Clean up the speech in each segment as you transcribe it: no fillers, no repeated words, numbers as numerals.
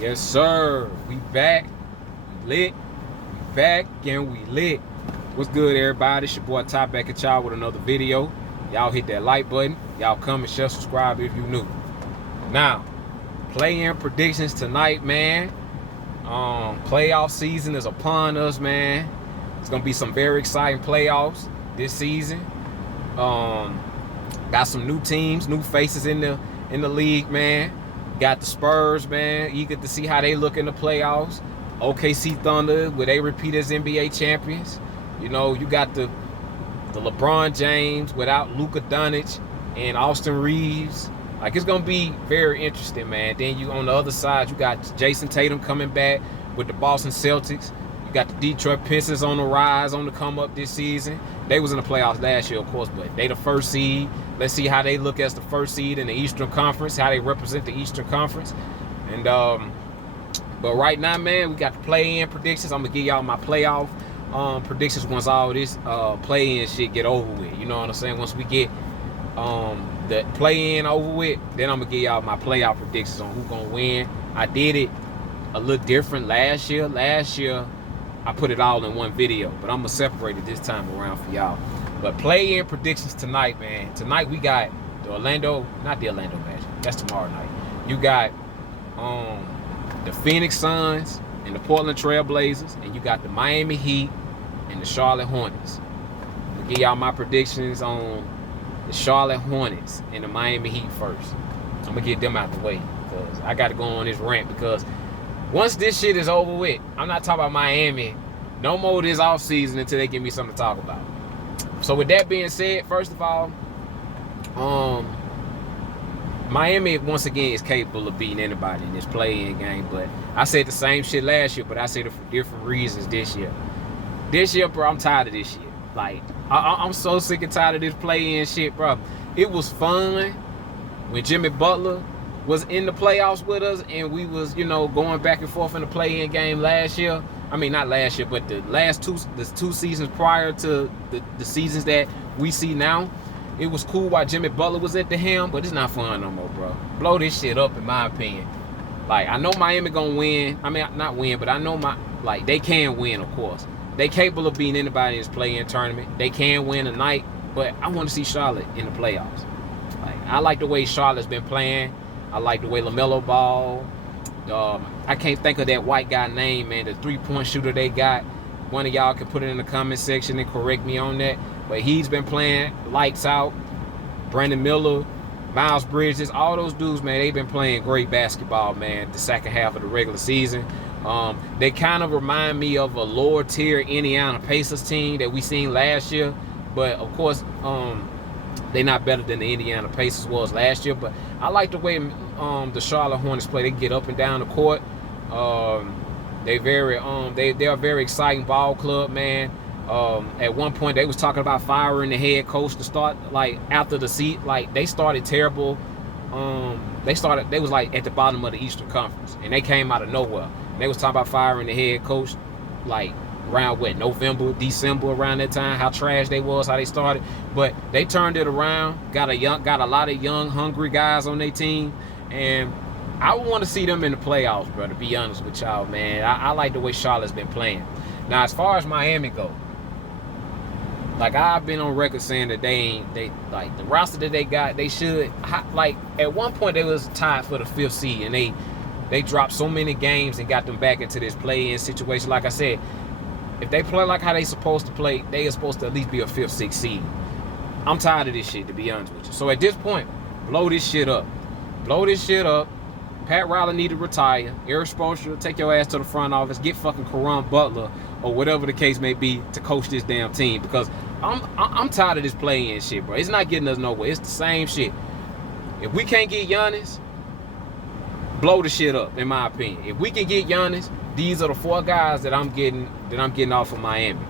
Yes, sir. We back. We lit. We back and we lit. What's good, everybody? It's your boy Ty back at y'all with another video. Y'all hit that like button. Y'all comment, share, subscribe if you new. Now, play-in predictions tonight, man. Playoff season is upon us, man. It's gonna be some very exciting playoffs this season. Got some new teams, new faces in the league, man. Got the Spurs, man. Eager to see how they look in the playoffs. OKC Thunder, will they repeat as NBA champions? You know, you got the LeBron James without Luka Doncic and Austin Reeves. Like, it's gonna be very interesting, man. Then you on the other side, you got Jason Tatum coming back with the Boston Celtics. You got the Detroit Pistons on the rise, on the come up this season. They was in the playoffs last year, of course, but they the first seed. Let's see how they look as the first seed in the Eastern Conference, how they represent the Eastern Conference. And but right now, man, we got the play-in predictions. I'm gonna give y'all my playoff predictions once all this play-in shit get over with. You know what I'm saying? Once we get the play-in over with, then I'm gonna give y'all my playoff predictions on who's gonna win. I did it a little different last year. Last year, I put it all in one video, but I'm gonna separate it this time around for y'all. But play-in predictions tonight, man. Tonight we got the Orlando Magic. That's tomorrow night. You got the Phoenix Suns and the Portland Trail Blazers, and you got the Miami Heat and the Charlotte Hornets. I'm gonna give y'all my predictions on the Charlotte Hornets and the Miami Heat first. I'm gonna get them out the way because I gotta go on this rant, because once this shit is over with, I'm not talking about Miami no more this offseason until they give me something to talk about. So with that being said, first of all, Miami once again is capable of beating anybody in this play-in game. But I said the same shit last year, but I said it for different reasons this year. This year, bro, I'm tired of this shit. Like, I'm so sick and tired of this play-in shit, bro. It was fun when Jimmy Butler was in the playoffs with us, and we was, you know, going back and forth in the play-in game last year. I mean, not last year, but the two seasons prior to the seasons that we see now. It was cool while Jimmy Butler was at the helm, but it's not fun no more, bro. Blow this shit up, in my opinion. Like, I know Miami gonna win. I mean, not win, but I know they can win, of course. They capable of beating anybody in this play-in tournament. They can win tonight, but I want to see Charlotte in the playoffs. Like, I like the way Charlotte's been playing. I like the way LaMelo ball. I can't think of that white guy name, man. The three-point shooter they got. One of y'all can put it in the comment section and correct me on that. But he's been playing lights out. Brandon Miller, Miles Bridges, all those dudes, man, they've been playing great basketball, man, the second half of the regular season. They kind of remind me of a lower tier Indiana Pacers team that we seen last year. But, of course, they're not better than the Indiana Pacers was last year. But I like the way the Charlotte Hornets play. They get up and down the court. They're a very exciting ball club, man. At one point they was talking about firing the head coach to start, like, after the seat. Like, they started terrible. They was like at the bottom of the Eastern Conference, and they came out of nowhere. And they was talking about firing the head coach, like, around what, November, December, around that time. How trash they was, how they started. But they turned it around. Got a lot of young, hungry guys on their team, and I want to see them in the playoffs, bro, to be honest with y'all, man. I like the way Charlotte's been playing. Now, as far as Miami go, like, I've been on record saying that they like, the roster that they got, they should, like, at one point they was tied for the 5th seed, and they dropped so many games and got them back into this play-in situation. Like I said, if they play like how they supposed to play, they are supposed to at least be a 5th, 6th seed. I'm tired of this shit, to be honest with you. So at this point, blow this shit up. Blow this shit up. Pat Riley need to retire. Eric Spoelstra, take your ass to the front office. Get fucking Caron Butler or whatever the case may be to coach this damn team, because I'm tired of this play-in shit, bro. It's not getting us nowhere. It's the same shit. If we can't get Giannis, blow the shit up, in my opinion. If we can get Giannis, these are the 4 guys that I'm getting off of Miami.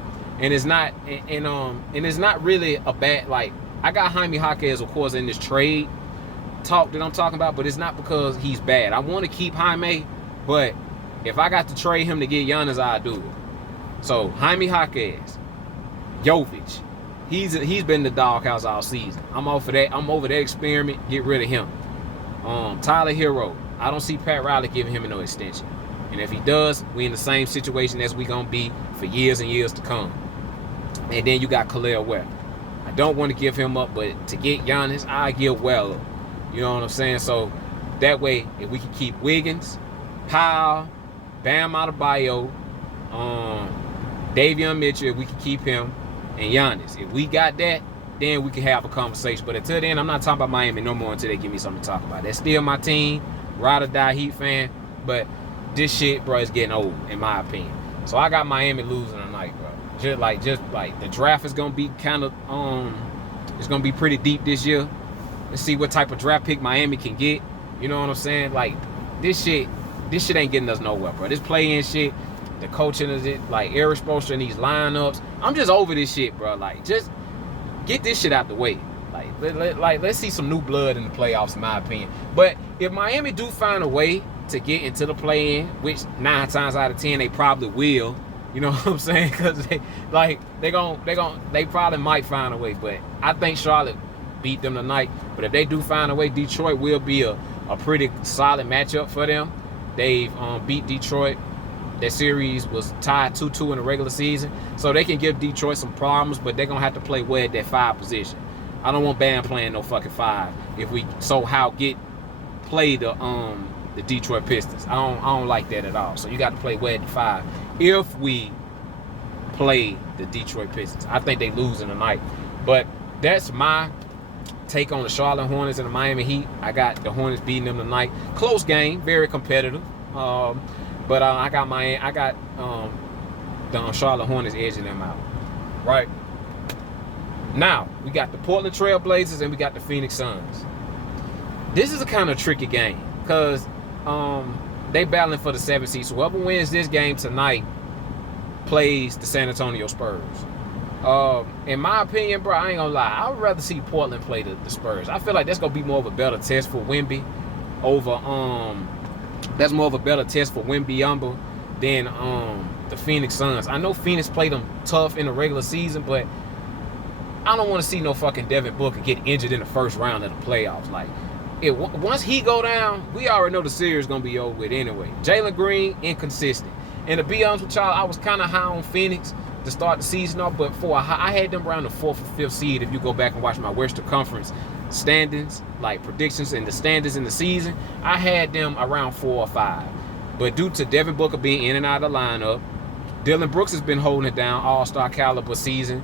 And it's not and it's not really a bad, like, I got Jaime Jaquez, of course, in this trade talk that I'm talking about, but it's not because he's bad. I want to keep Jaime, but if I got to trade him to get Giannis, I'll do it. So Jaime Jaquez, Jovic, he's been the doghouse all season. I'm over that experiment. Get rid of him. Tyler Hero, I don't see Pat Riley giving him no extension. And if he does, we in the same situation as we gonna be for years and years to come. And then you got Khalil Webb. I don't want to give him up, but to get Giannis, I give Well up. You know what I'm saying? So that way, if we can keep Wiggins, Powell, Bam Adebayo, Davion Mitchell, if we can keep him, and Giannis. If we got that, then we can have a conversation. But until then, I'm not talking about Miami no more until they give me something to talk about. That's still my team, ride or die Heat fan. But this shit, bro, is getting old, in my opinion. So I got Miami losing tonight, bro. Just like the draft is gonna be kind of it's gonna be pretty deep this year. Let's see what type of draft pick Miami can get. You know what I'm saying? Like this shit ain't getting us nowhere, bro. This play-in shit, the coaching is it, like Eric Spoelstra and these lineups. I'm just over this shit, bro. Like just get this shit out the way. Like let's see some new blood in the playoffs, in my opinion. But if Miami do find a way to get into the play-in, which 9 times out of 10 they probably will. You know what I'm saying? Because they probably might find a way. But I think Charlotte beat them tonight. But if they do find a way, Detroit will be a pretty solid matchup for them. They've beat Detroit. Their series was tied 2-2 in the regular season. So they can give Detroit some problems, but they're going to have to play well at that 5 position. I don't want Bam playing no fucking 5 if we somehow play the Detroit Pistons. I don't like that at all. So you got to play well at the 5 if we play the Detroit Pistons. I think they lose in the night. But that's my take on the Charlotte Hornets and the Miami Heat. I got the Hornets beating them tonight. Close game, very competitive. But I got the Charlotte Hornets edging them out. Right. Now, we got the Portland Trail Blazers and we got the Phoenix Suns. This is a kind of tricky game because they battling for the 7th seed. So whoever wins this game tonight plays the San Antonio Spurs. In my opinion, bro, I ain't gonna lie. I would rather see Portland play the Spurs. I feel like that's gonna be more of a better test for Wemby that's more of a better test for Wembyamba than the Phoenix Suns. I know Phoenix played them tough in the regular season, but I don't want to see no fucking Devin Booker get injured in the first round of the playoffs. Like, once he go down, we already know the series gonna be over with anyway. Jalen Green, inconsistent. And to be honest with y'all, I was kind of high on Phoenix to start the season off, but I had them around the 4th or 5th seed. If you go back and watch my Western Conference standings, like predictions and the standings in the season, I had them around 4 or 5. But due to Devin Booker being in and out of the lineup, Dylan Brooks has been holding it down, all-star caliber season,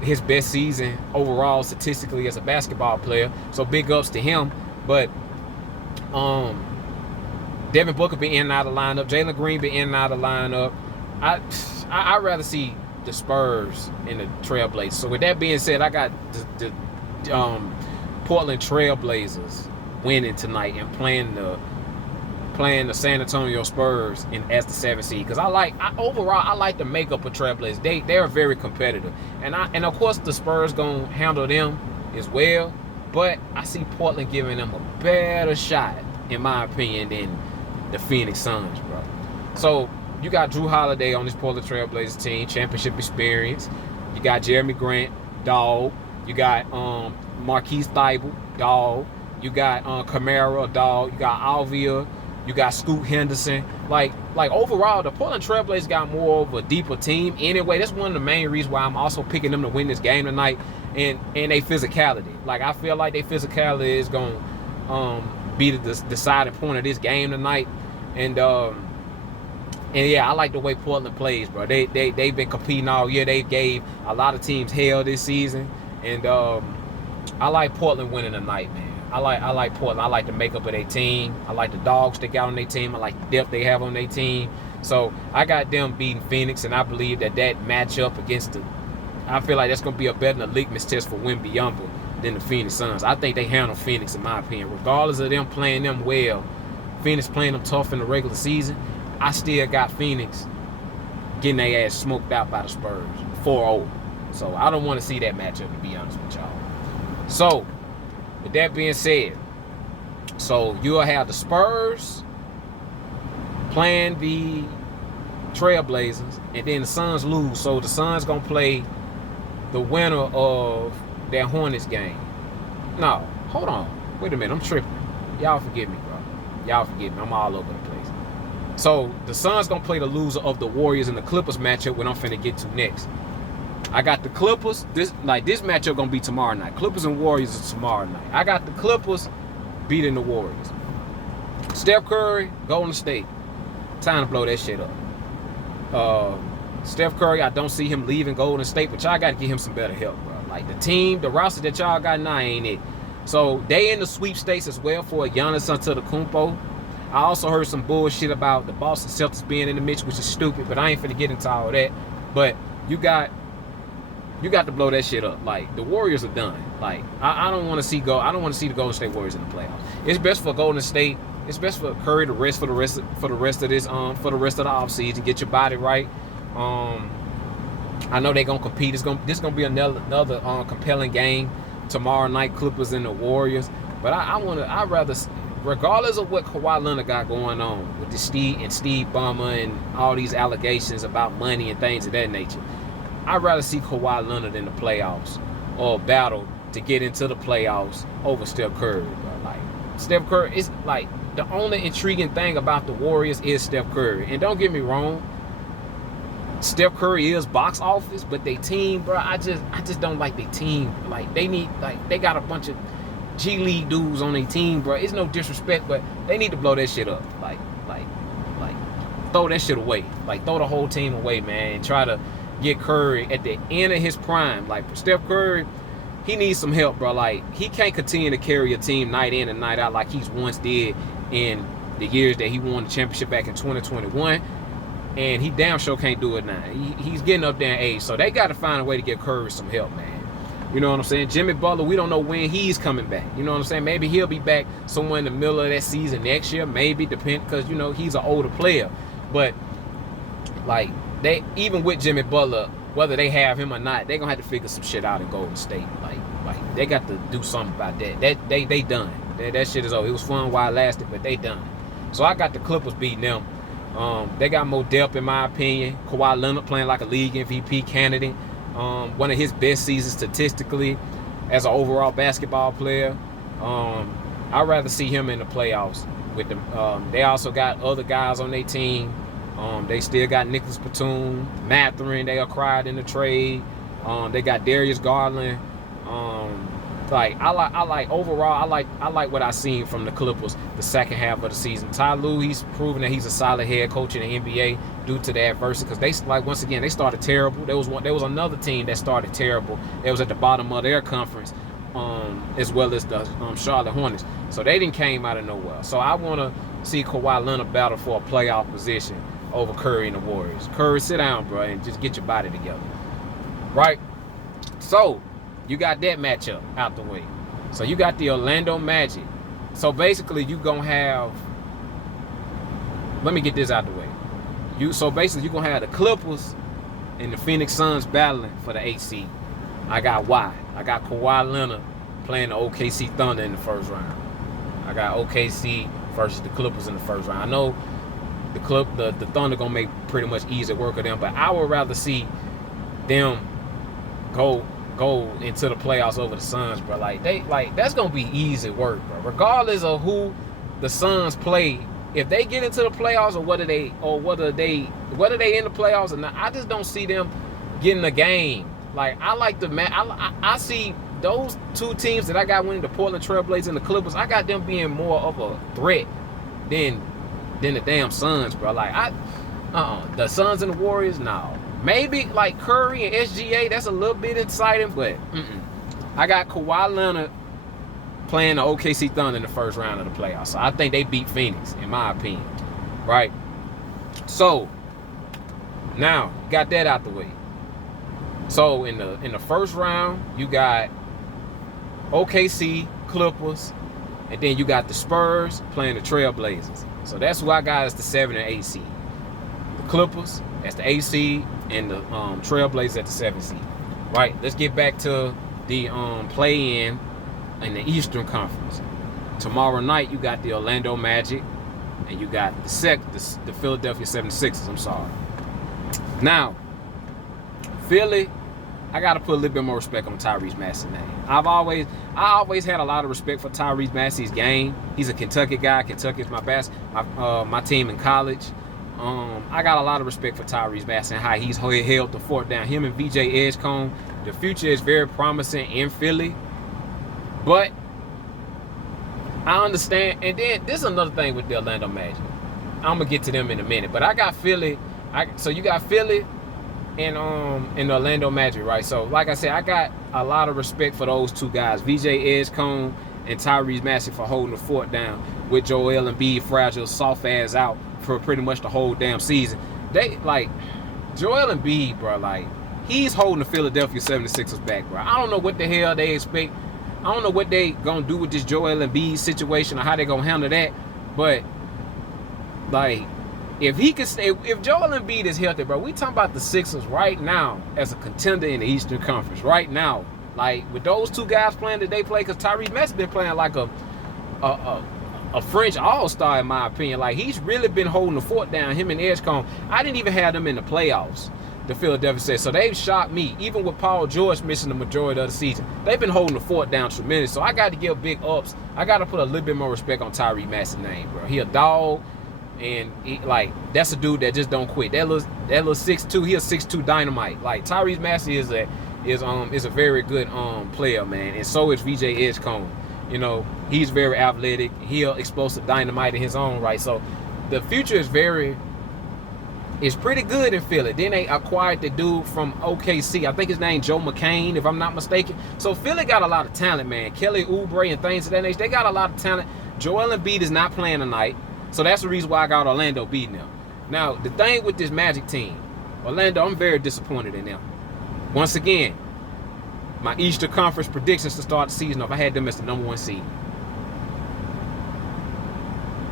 his best season overall statistically as a basketball player. So big ups to him. But Devin Booker been in and out of the lineup. Jalen Green been in and out of the lineup. I'd rather see the Spurs and the Trailblazers. So with that being said, I got the Portland Trailblazers winning tonight and playing the San Antonio Spurs as the 7th seed. Because overall I like the makeup of Trailblazers. They're very competitive. And of course the Spurs gonna handle them as well. But I see Portland giving them a better shot, in my opinion, than the Phoenix Suns, bro. So you got Drew Holiday on this Portland Trailblazers team, championship experience. You got Jeremy Grant, dog. You got Marquise Thibault, dog. You got Kamara, dog. You got Alvia. You got Scoot Henderson. Like overall, the Portland Trailblazers got more of a deeper team. Anyway, that's one of the main reasons why I'm also picking them to win this game tonight. And they physicality. Like, I feel like their physicality is going to be the deciding point of this game tonight. And yeah, I like the way Portland plays, bro. They've been competing all year. They gave a lot of teams hell this season. And I like Portland winning tonight, man. I like Portland. I like the makeup of their team. I like the dogs they got on their team. I like the depth they have on their team. So I got them beating Phoenix, and I believe that matchup against I feel like that's going to be a better than a litmus test for Wembyamba than the Phoenix Suns. I think they handle Phoenix, in my opinion. Regardless of them playing them well, Phoenix playing them tough in the regular season, I still got Phoenix getting their ass smoked out by the Spurs 4-0. So I don't want to see that matchup, to be honest with y'all. So, with that being said, so you'll have the Spurs playing the Trailblazers, and then the Suns lose. So the Suns going to play the winner of that Hornets game. No, hold on. Wait a minute. I'm tripping. Y'all forgive me, bro. Y'all forgive me. I'm all over the place. So the Suns gonna play the loser of the Warriors and the Clippers matchup, when I'm finna get to next. I got the Clippers. This matchup gonna be tomorrow night. Clippers and Warriors is tomorrow night. I got the Clippers beating the Warriors. Steph Curry, Golden State. Time to blow that shit up. Steph Curry, I don't see him leaving Golden State, but y'all got to get him some better help, bro. Like the team, the roster that y'all got now ain't it. So they in the sweepstakes as well for Giannis Antetokounmpo. I also heard some bullshit about the Boston Celtics being in the mix, which is stupid, but I ain't finna get into all that. But you got to blow that shit up. Like the Warriors are done. Like I don't want to see the Golden State Warriors in the playoffs. It's best for Golden State. It's best for Curry to rest for the rest of the offseason, get your body right. I know they're gonna compete. This gonna be another compelling game tomorrow night, Clippers and the Warriors. But I'd rather, regardless of what Kawhi Leonard got going on with the Steve Ballmer and all these allegations about money and things of that nature, I'd rather see Kawhi Leonard in the playoffs or battle to get into the playoffs over Steph Curry. Bro. Like Steph Curry is like the only intriguing thing about the Warriors is Steph Curry. And don't get me wrong, Steph Curry is box office, but they team, bro, I just don't like their team. Like they got a bunch of G League dudes on their team, bro. It's no disrespect, but they need to blow that shit up. Like throw that shit away. Like throw the whole team away, man, and try to get Curry at the end of his prime. Like Steph Curry, he needs some help, bro. Like he can't continue to carry a team night in and night out like he's once did in the years that he won the championship back in 2021. And he damn sure can't do it now. He's getting up there in age. So they got to find a way to get Curry some help, man. You know what I'm saying? Jimmy Butler, we don't know when he's coming back. You know what I'm saying? Maybe he'll be back somewhere in the middle of that season next year. Maybe, because, you know, he's an older player. But, like, even with Jimmy Butler, whether they have him or not, they're going to have to figure some shit out in Golden State. Like they got to do something about that. They done. That shit is over. It was fun while it lasted, but they done. So I got the Clippers beating them. They got more depth, in my opinion. Kawhi Leonard playing like a league MVP candidate. One of his best seasons statistically as an overall basketball player. I'd rather see him in the playoffs with them. They also got other guys on their team. They still got Nicholas Batum, Mathurin. They acquired in the trade. They got Darius Garland. I like what I seen from the Clippers the second half of the season. Ty Lue, he's proven that he's a solid head coach in the NBA due to the adversity, because once again they started terrible. There was another team that started terrible. It was at the bottom of their conference, as well as the Charlotte Hornets. So they didn't came out of nowhere. So I want to see Kawhi Leonard battle for a playoff position over Curry and the Warriors. Curry, sit down, bro, and just get your body together. Right? So you got that matchup out the way. So you got the Orlando Magic. So basically you gonna have, let me get this out the way. So basically you're gonna have the Clippers and the Phoenix Suns battling for the 8th seed. I got Kawhi Leonard playing the OKC Thunder in the first round. I got OKC versus the Clippers in the first round. I know the Thunder gonna make pretty much easy work of them, but I would rather see them go into the playoffs over the Suns, bro. That's gonna be easy work, bro. Regardless of who the Suns play, if they get into the playoffs or whether they in the playoffs or not, I just don't see them getting a game. Like I see those two teams that I got winning, the Portland Trailblazers and the Clippers. I got them being more of a threat than the damn Suns, bro. Like the Suns and the Warriors, no. Maybe like Curry and SGA, that's a little bit exciting, but I got Kawhi Leonard playing the OKC Thunder in the first round of the playoffs. So I think they beat Phoenix, in my opinion. Right? So now got that out the way. So in the first round, you got OKC, Clippers, and then you got the Spurs playing the Trailblazers. So that's who I got as the 7 and 8 seed. The Clippers, that's the 8 seed, and the Trailblazers at the 7 seed. Right? Let's get back to the play-in in the Eastern Conference. Tomorrow night, you got the Orlando Magic, and you got the Philadelphia 76ers. I'm sorry. Now, Philly I got to put a little bit more respect on Tyrese Maxey's name. I always had a lot of respect for Tyrese Maxey's game. He's a Kentucky guy. Kentucky's my team in college. I got a lot of respect for Tyrese Maxey and how he's held the fort down. Him and VJ Edgecombe, the future is very promising in Philly. But I understand. And then this is another thing with the Orlando Magic. I'm gonna get to them in a minute. But I got Philly. So you got Philly and the Orlando Magic, right? So like I said, I got a lot of respect for those two guys, VJ Edgecombe and Tyrese Maxey, for holding the fort down with Joel Embiid fragile, soft ass out for pretty much the whole damn season. They like Joel Embiid, bro. Like he's holding the Philadelphia 76ers back, bro. I don't know what the hell they expect. I don't know what they gonna do with this Joel Embiid situation or how they gonna handle that. But like, if he can stay, if Joel Embiid is healthy, bro, we talking about the Sixers right now as a contender in the Eastern Conference right now. Like with those two guys playing that they play, because Tyrese Maxey been playing like a French all-star in my opinion. Like he's really been holding the fort down. Him and Edgecombe. I didn't even have them in the playoffs. The Philadelphia said so. They've shocked me, even with Paul George missing the majority of the season. They've been holding the fort down tremendous. So I got to give big ups. I got to put a little bit more respect on Tyrese Maxey's name, bro. He a dog. And like that's a dude that just don't quit. That little 6'2", he a 6'2" dynamite. Like Tyrese Maxey is a very good player, man. And so is VJ Edgecombe. You know, he's very athletic. He'll explosive dynamite in his own right. So the future is pretty good in Philly. Then they acquired the dude from OKC. I think his name Joe McCain, if I'm not mistaken. So Philly got a lot of talent, man. Kelly Oubre and things of that nature. They got a lot of talent. Joel Embiid is not playing tonight. So that's the reason why I got Orlando beating them. Now, the thing with this Magic team, Orlando, I'm very disappointed in them. Once again, my Eastern Conference predictions to start the season off, I had them as the #1 seed.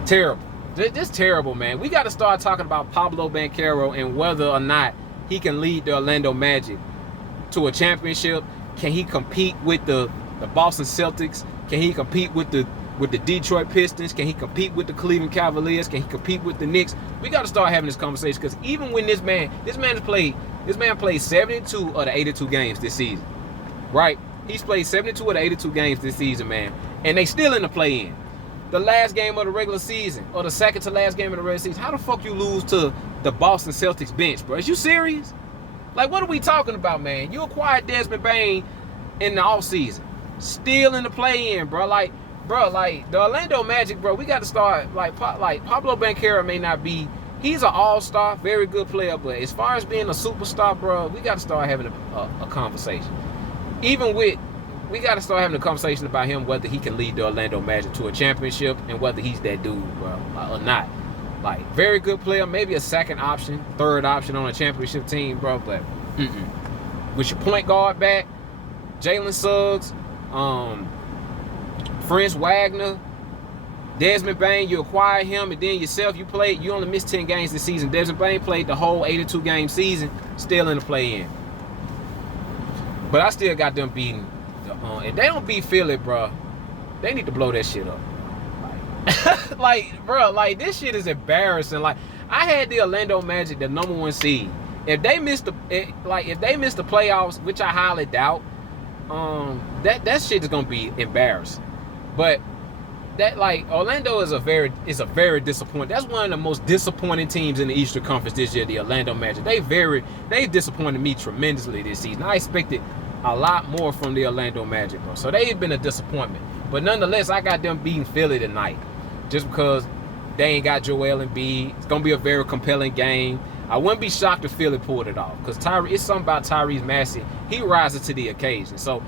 Terrible. Just terrible, man. We got to start talking about Pablo Banchero and whether or not he can lead the Orlando Magic to a championship. Can he compete with the Boston Celtics? Can he compete with the Detroit Pistons? Can he compete with the Cleveland Cavaliers? Can he compete with the Knicks? We got to start having this conversation, because even when this man played 72 of the 82 games this season, right? He's played 72 of the 82 games this season, man, and they still in the play-in. The last game of the regular season, or the second to last game of the regular season, how the fuck you lose to the Boston Celtics bench, bro? Is you serious? Like, what are we talking about, man? You acquired Desmond Bane in the offseason, still in the play-in, bro. Like, the Orlando Magic, bro, we got to start, like Pablo Banchero may not be, he's an all-star, very good player, but as far as being a superstar, bro, we got to start having a conversation. We got to start having a conversation about him, whether he can lead the Orlando Magic to a championship and whether he's that dude, bro, or not. Like, very good player, maybe a second option, third option on a championship team, bro, but with your point guard back, Jalen Suggs, Franz Wagner, Desmond Bane, you acquired him, and then yourself, you only missed 10 games this season. Desmond Bane played the whole 82-game season, still in the play-in. But I still got them beating. If they don't beat Philly, bro, they need to blow that shit up. Like, bro, like, this shit is embarrassing. Like, I had the Orlando Magic, the #1 seed. If they missed the playoffs, which I highly doubt, that shit is gonna be embarrassing. But that, like, Orlando is a very disappointing. That's one of the most disappointing teams in the Eastern Conference this year, the Orlando Magic. They disappointed me tremendously this season. I expected a lot more from the Orlando Magic, bro. So they've been a disappointment. But nonetheless, I got them beating Philly tonight, just because they ain't got Joel Embiid. It's gonna be a very compelling game. I wouldn't be shocked if Philly pulled it off, because it's something about Tyrese Maxey. He rises to the occasion. So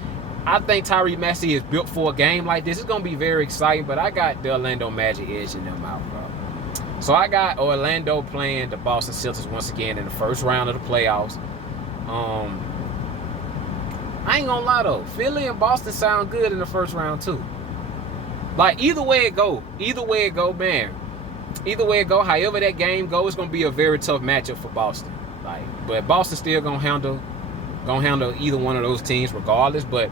I think Tyrese Maxey is built for a game like this. It's going to be very exciting, but I got the Orlando Magic edging them out, bro. So I got Orlando playing the Boston Celtics once again in the first round of the playoffs. I ain't going to lie, though. Philly and Boston sound good in the first round, too. Like, either way it go, man. Either way it go, however that game goes, it's going to be a very tough matchup for Boston. Like, but Boston still going to handle either one of those teams regardless, but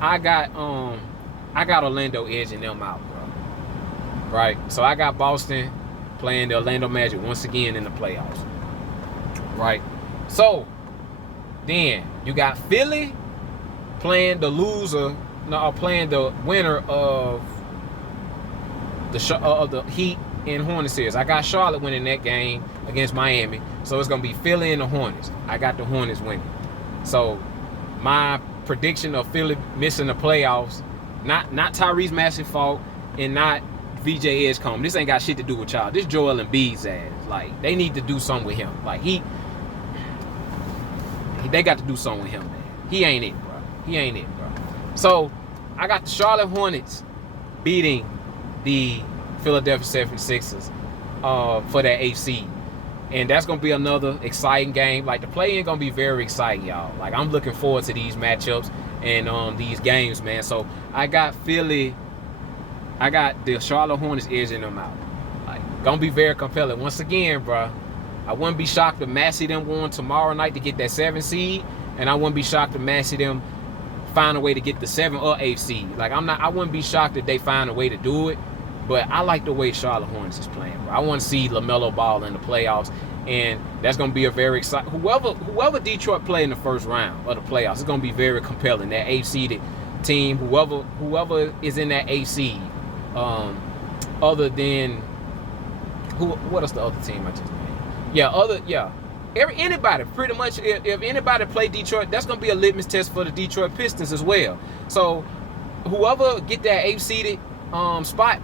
I got Orlando edging them out, bro. Right? So I got Boston playing the Orlando Magic once again in the playoffs. Right? So Then you got Philly playing the winner of the Heat and Hornets series. I got Charlotte winning that game against Miami, so it's gonna be Philly and the Hornets. I got the Hornets winning. So my prediction of Philly missing the playoffs, not Tyrese Maxey's fault and not VJ Edgecombe. This ain't got shit to do with y'all. This Joel Embiid's ass. Like, they need to do something with him. Like, they got to do something with him, man. He ain't it, bro. He ain't it, bro. So I got the Charlotte Hornets beating the Philadelphia 76ers for that 8th seed. And that's going to be another exciting game. Like, the play-in going to be very exciting, y'all. Like, I'm looking forward to these matchups and these games, man. So I got Philly. I got the Charlotte Hornets edging them out. Like, going to be very compelling. Once again, bro, I wouldn't be shocked if Maxey them won tomorrow night to get that 7th seed. And I wouldn't be shocked if Maxey them find a way to get the 7th or 8th seed. Like, I wouldn't be shocked if they find a way to do it. But I like the way Charlotte Hornets is playing, bro. I want to see LaMelo Ball in the playoffs, and that's going to be a very exciting. Whoever Detroit play in the first round of the playoffs, it's going to be very compelling. That 8th-seeded team, whoever is in that 8th seed, other than what is the other team I just named? Anybody pretty much. If anybody play Detroit, that's going to be a litmus test for the Detroit Pistons as well. So whoever get that 8th-seeded spot,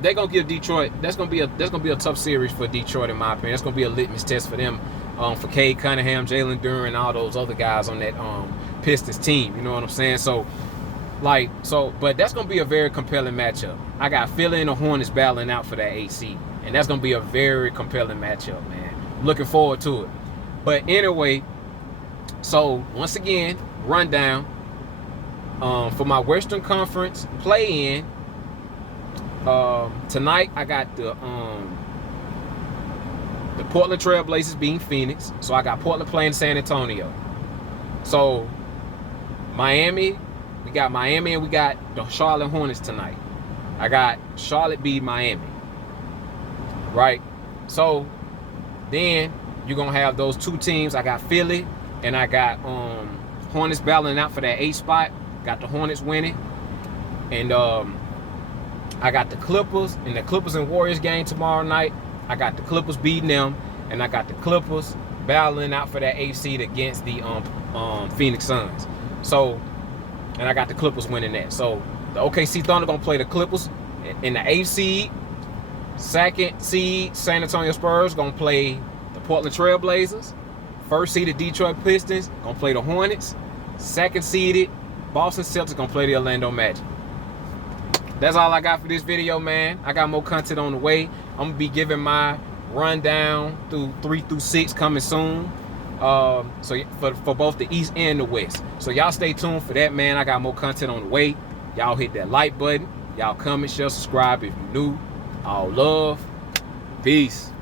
they're gonna give Detroit. That's gonna be a tough series for Detroit, in my opinion. That's gonna be a litmus test for them, for Cade Cunningham, Jalen Duren, all those other guys on that Pistons team. You know what I'm saying? But that's gonna be a very compelling matchup. I got Philly and the Hornets battling out for that 8th seed, and that's gonna be a very compelling matchup, man. I'm looking forward to it. But anyway, so once again, rundown for my Western Conference play-in. Tonight I got the Portland Trail Blazers beating Phoenix. So I got Portland playing San Antonio. So we got Miami and we got the Charlotte Hornets tonight. I got Charlotte beat Miami. Right? So then you're gonna have those two teams. I got Philly and I got Hornets battling out for that 8th spot. Got the Hornets winning. And I got the Clippers in the Clippers and Warriors game tomorrow night. I got the Clippers beating them, and I got the Clippers battling out for that 8th seed against the Phoenix Suns. So, and I got the Clippers winning that. So the OKC Thunder gonna play the Clippers in the 8th seed. 2nd seed San Antonio Spurs gonna play the Portland Trail Blazers. 1st seeded Detroit Pistons gonna play the Hornets. 2nd seeded Boston Celtics gonna play the Orlando Magic. That's all I got for this video, man. I got more content on the way. I'm going to be giving my rundown through 3 through 6 coming soon. So for both the East and the West. So y'all stay tuned for that, man. I got more content on the way. Y'all hit that like button. Y'all comment, share, subscribe if you're new. All love. Peace.